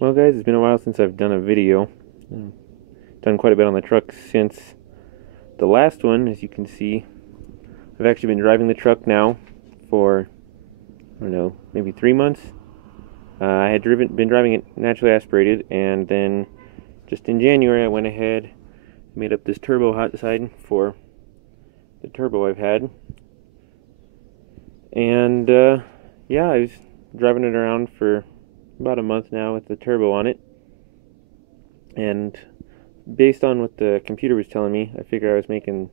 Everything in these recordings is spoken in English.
Well guys, it's been a while since I've done a video. Done quite a bit on the truck since the last one, as you can see. I've actually been driving the truck now for, I don't know, maybe 3 months. I had been driving it naturally aspirated, and then just in January I went ahead, made up this turbo hot side for the turbo I've had. And yeah, I was driving it around for about a month now with the turbo on it. And based on what the computer was telling me, I figured I was making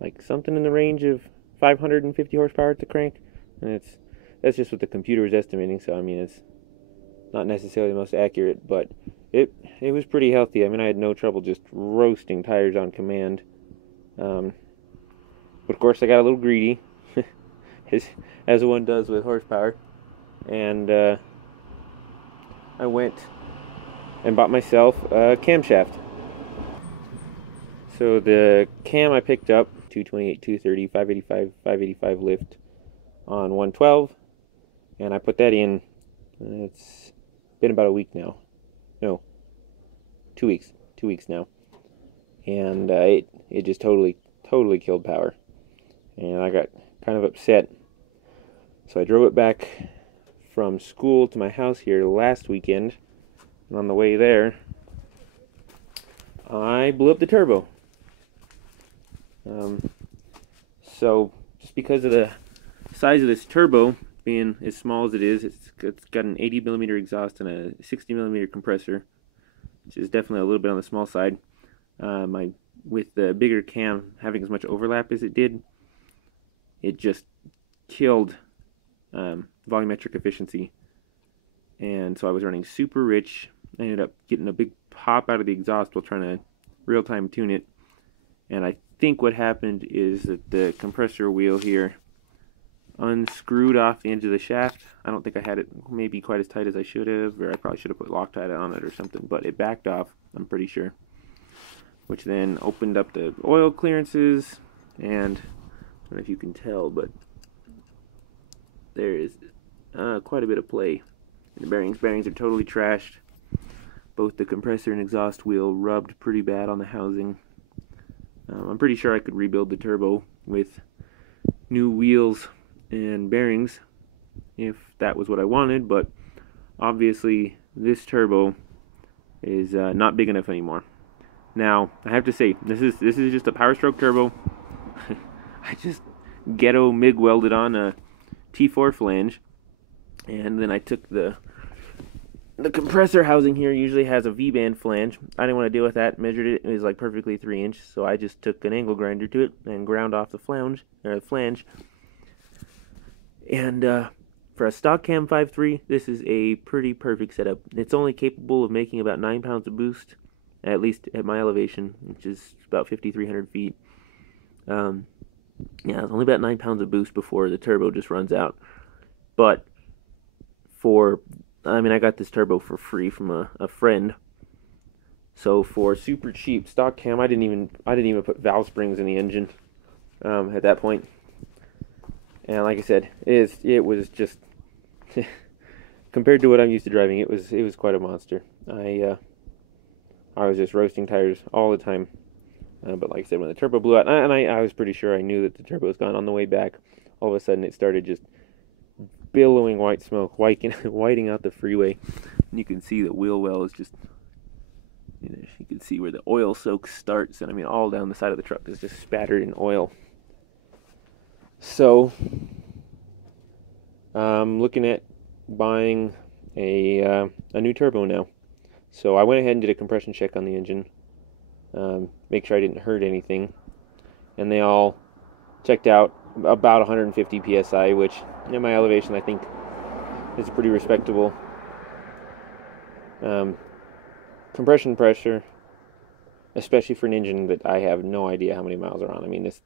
like something in the range of 550 horsepower at the crank, and that's just what the computer was estimating. So I mean, it's not necessarily the most accurate, but it was pretty healthy. I mean, I had no trouble just roasting tires on command. Um, but of course, I got a little greedy, as one does with horsepower, and I went and bought myself a camshaft. So the cam I picked up, 228, 230, 585, 585 lift on 112, and I put that in. It's been about a week now. No, 2 weeks. 2 weeks now, and it just totally killed power, and I got kind of upset. So I drove it back from school to my house here last weekend, and on the way there, I blew up the turbo. Um, so just because of the size of this turbo being as small as it is, it's got an 80 millimeter exhaust and a 60 millimeter compressor, which is definitely a little bit on the small side. With the bigger cam having as much overlap as it did, it just killed volumetric efficiency, and so I was running super rich. I ended up getting a big pop out of the exhaust while trying to real-time tune it, and I think what happened is that the compressor wheel here unscrewed off the edge of the shaft. I don't think I had it maybe quite as tight as I should have, or I probably should have put Loctite on it or something, but it backed off, I'm pretty sure, which then opened up the oil clearances, and I don't know if you can tell, but there is quite a bit of play in the bearings. Bearings are totally trashed. Both the compressor and exhaust wheel rubbed pretty bad on the housing. I'm pretty sure I could rebuild the turbo with new wheels and bearings if that was what I wanted, but obviously this turbo is not big enough anymore. Now I have to say, this is just a Power Stroke turbo. I just ghetto MIG welded on a T4 flange, and then I took the compressor housing here usually has a V-band flange. I didn't want to deal with that. Measured it. It was like perfectly 3 inch. So I just took an angle grinder to it and ground off the flange. And for a stock cam 5.3, this is a pretty perfect setup. It's only capable of making about 9 pounds of boost, at least at my elevation, which is about 5,300 feet. Yeah, it's only about 9 pounds of boost before the turbo just runs out. But I got this turbo for free from a friend. So for super cheap stock cam, I didn't even put valve springs in the engine at that point. And like I said, it was just compared to what I'm used to driving, it was quite a monster. I was just roasting tires all the time. But like I said, when the turbo blew out, and I was pretty sure I knew that the turbo was gone on the way back, all of a sudden it started just billowing white smoke, whiting out the freeway. And you can see the wheel well is just, you can see where the oil soak starts, and I mean all down the side of the truck is just spattered in oil. So I'm looking at buying a new turbo now. So I went ahead and did a compression check on the engine, make sure I didn't hurt anything, and they all checked out about 150 psi, which in my elevation I think is pretty respectable. Compression pressure, especially for an engine that I have no idea how many miles are on. I mean, this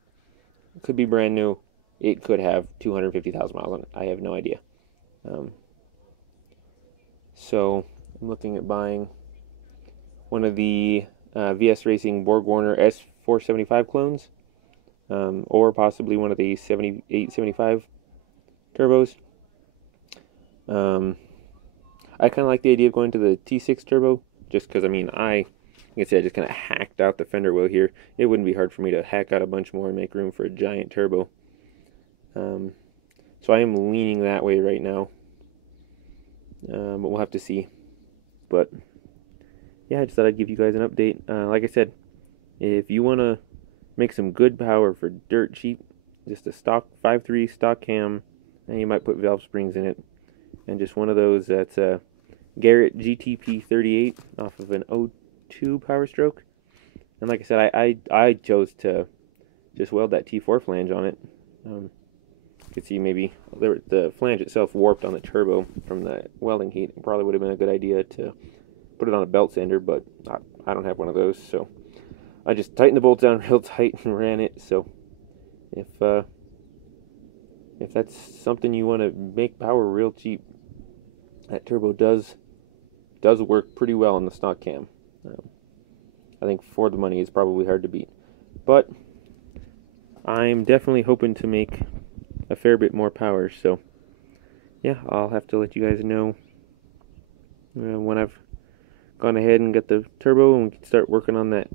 could be brand new. It could have 250,000 miles on it. I have no idea. So I'm looking at buying one of the VS Racing Borg Warner S475 clones, or possibly one of the 7875 turbos. I kind of like the idea of going to the T6 turbo, just because, I mean, like I said, I just kind of hacked out the fender well here. It wouldn't be hard for me to hack out a bunch more and make room for a giant turbo. So I am leaning that way right now, but we'll have to see. But yeah, I just thought I'd give you guys an update. Like I said, if you want to make some good power for dirt cheap, just a stock 5.3 stock cam, and you might put valve springs in it, and just one of those that's a Garrett GTP 38 off of an 02 Power Stroke. And like I said, I chose to just weld that T4 flange on it. You could see maybe the flange itself warped on the turbo from the welding heat. It probably would have been a good idea to put it on a belt sander, but I don't have one of those, so I just tightened the bolts down real tight and ran it. So if that's something you want to make power real cheap, that turbo does work pretty well on the stock cam. I think for the money, it's probably hard to beat. But I'm definitely hoping to make a fair bit more power. So yeah, I'll have to let you guys know when I've gone ahead and got the turbo and we can start working on that.